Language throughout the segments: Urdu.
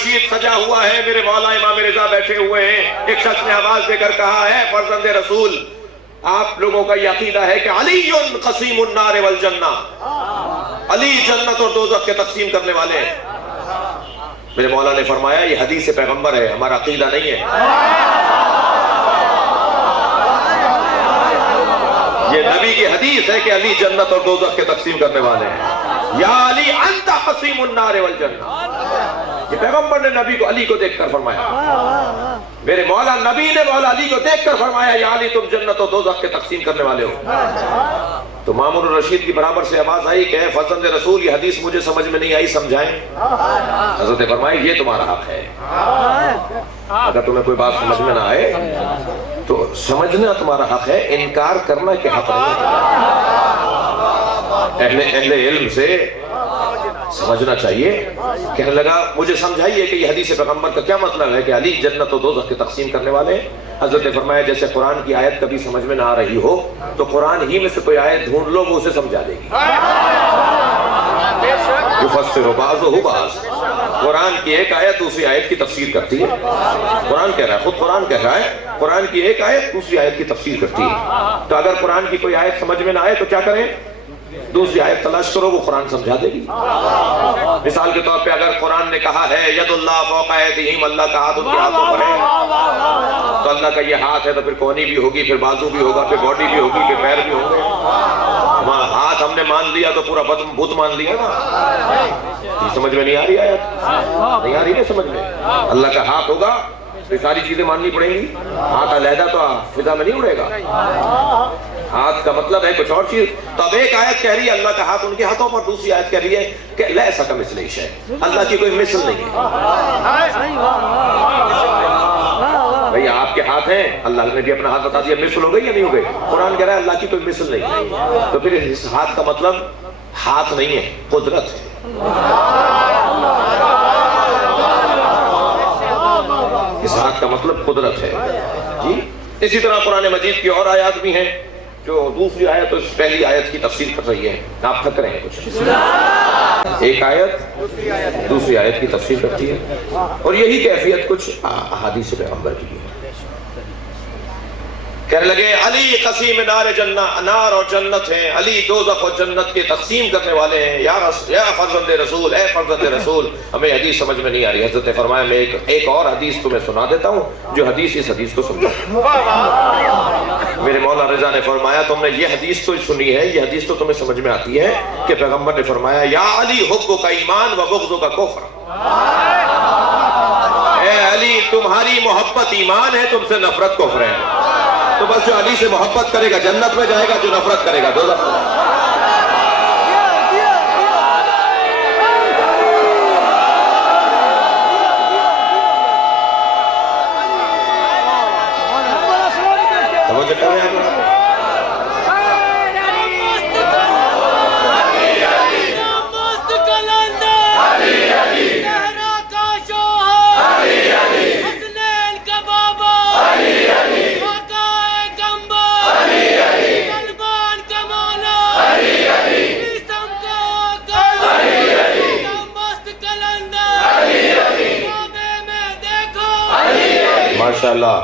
الرشید سجا ہوا ہے، میرے مولا امام رضا بیٹھے ہوئے ہیں. ایک شخص نے آواز دے کر کہا ہے فرزند رسول آپ لوگوں کا یہ عقیدہ ہے کہ علی قسیم النار والجنہ، علی جنت اور دوزخ کے تقسیم کرنے والے ہیں. میرے مولا نے فرمایا یہ حدیث پیغمبر ہے، ہمارا عقیدہ نہیں ہے. یہ نبی کی حدیث ہے کہ علی جنت اور دوزخ کے تقسیم کرنے والے ہیں. یا علی انت قسیم النار والجنہ، یہ پیغمبر نے نبی کو علی کو دیکھ کر فرمایا. میرے مولا نبی نے مولا علی کو دیکھ کر فرمایا یا علی تم جنت و دوزخ کے تقسیم کرنے والے ہو. تو مامون الرشید کی برابر سے آواز آئی کہ اے فرزند رسول یہ حدیث مجھے سمجھ میں نہیں آئی، سمجھائیں. حضرت فرمایا یہ تمہارا حق ہے، اگر تمہیں کوئی بات سمجھ میں نہ آئے تو سمجھنا تمہارا حق ہے، انکار کرنا کہ حق نہیں. اہل علم سے سمجھنا چاہیے. کہنے لگا مجھے سمجھائیے کہ یہ حدیث پیغمبر کا کیا مطلب ہے کہ علی جنت و دوزخ کے تقسیم کرنے والے ہیں. حضرت نے فرمایا جیسے قرآن کی آیت کبھی سمجھ میں نہ آ رہی ہو تو قرآن ہی میں سے کوئی آیت ڈھونڈ لو وہ اسے سمجھا دے گی. یفسر بعضہ بعض، قرآن کی ایک آیت دوسری آیت کی تفسیر کرتی ہے. قرآن کہہ رہا ہے، خود قرآن کہہ رہا ہے قرآن کی ایک آیت دوسری آیت کی تفسیر کرتی ہے. تو اگر قرآن کی کوئی آیت سمجھ میں نہ آئے تو کیا کریں؟ دوسری آیت تلاش کرو، وہ قرآن سمجھا دے گی. مثال کے طور پہ اگر قرآن نے کہا ہے ید اللہ فوق ایدیہم، اللہ کا ہاتھ ان کے ہاتھوں پر ہے، تو اللہ کا یہ ہاتھ ہے تو پھر کونی بھی ہوگی، پھر بازو بھی ہوگا، پھر باڈی بھی ہوگی، پھر پیر بھی ہوں گے. ہاتھ ہم نے مان لیا تو پورا بت مان لیا نا. یہ سمجھ میں نہیں آ رہی آیت، نہیں آ رہی نا سمجھ میں. اللہ کا ہاتھ ہوگا یہ ساری چیزیں ماننی پڑیں گی. ہاتھ علیحدہ تو فضا میں نہیں اڑے گا. ہاتھ کا مطلب ہے کچھ اور چیز. تو اب ایک آیت کہہ رہی ہے اللہ کا ہاتھ ان کے ہاتھوں پر، دوسری آیت کہہ رہی ہے کہ لیسا کمثلہ شیء، اللہ کی کوئی مثل نہیں ہے. بھئی آپ کے ہاتھ ہیں، اللہ نے بھی اپنا ہاتھ بتا دیا، مثل ہو گئی یا نہیں ہو گئی؟ قرآن کہہ رہا ہے اللہ کی کوئی مثل نہیں ہے. تو پھر اس ہاتھ کا مطلب ہاتھ نہیں ہے، قدرت ہے. اس ہاتھ کا مطلب قدرت ہے. جی اسی طرح قرآن مجید کی اور آیات بھی ہیں جو دوسری آیت اور پہلی آیت کی تفسیر کر رہی ہے. آپ تھک رہے ہیں کچھ؟ ایک آیت دوسری آیت کی تفسیر کرتی ہے. اور یہی کیفیت کچھ احادیث پیغمبر کی ہے. کہنے لگے علی قسیم نار جنہ، نار اور جنت ہیں، علی دوزخ اور جنت کے تقسیم کرنے والے ہیں. یا فرزند رسول، اے فرزند رسول ہمیں حدیث سمجھ میں نہیں آ رہی. حضرت نے فرمایا میں ایک اور حدیث تمہیں سنا دیتا ہوں جو حدیث اس حدیث کو سمجھا. میرے مولا رضا نے فرمایا تم نے یہ حدیث تو سنی ہے، یہ حدیث تو تمہیں سمجھ میں آتی ہے کہ پیغمبر نے فرمایا یا علی حب کا ایمان و بغض کا کفر. اے علی تمہاری محبت ایمان ہے، تم سے نفرت کفر ہے. تو بس جو علی سے محبت کرے گا جنت میں جائے گا، جو نفرت کرے گا دوزخ میں. توجہ کر رہے ہیں ماشاءاللہ.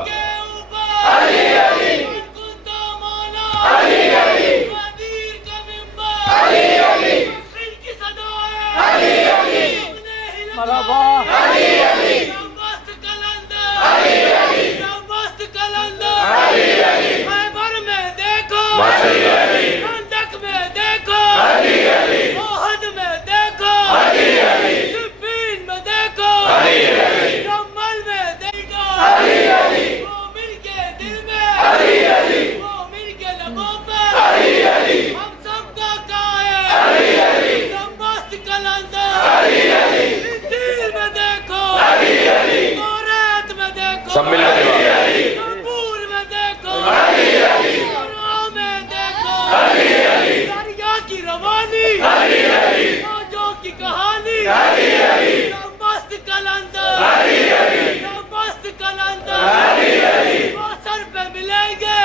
سب مل گئے دریا کی روانی جو کی کہانی مست کلندر مست کلندر وہ سر پہ ملیں گے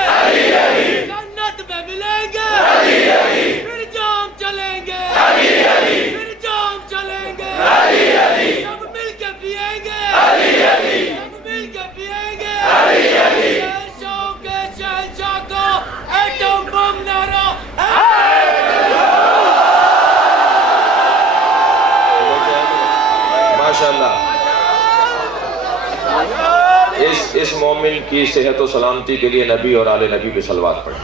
جنت میں ملیں گے پھر جام چلیں گے پھر جام چلیں گے سب مل کے پیئیں گے ماشاءاللہ. اس مومن کی صحت و سلامتی کے لیے نبی اور آل نبی پہ صلوات پڑھیں.